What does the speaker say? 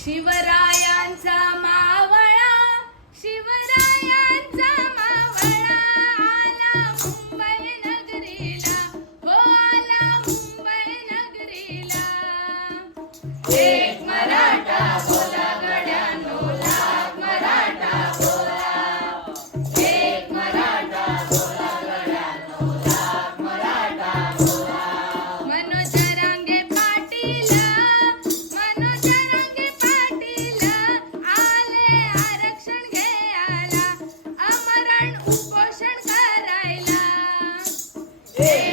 शिवरायांचा मावळा शिवरायांचा मावळा आला मुंबई नगरीला हो आला मुंबई नगरीला Hey.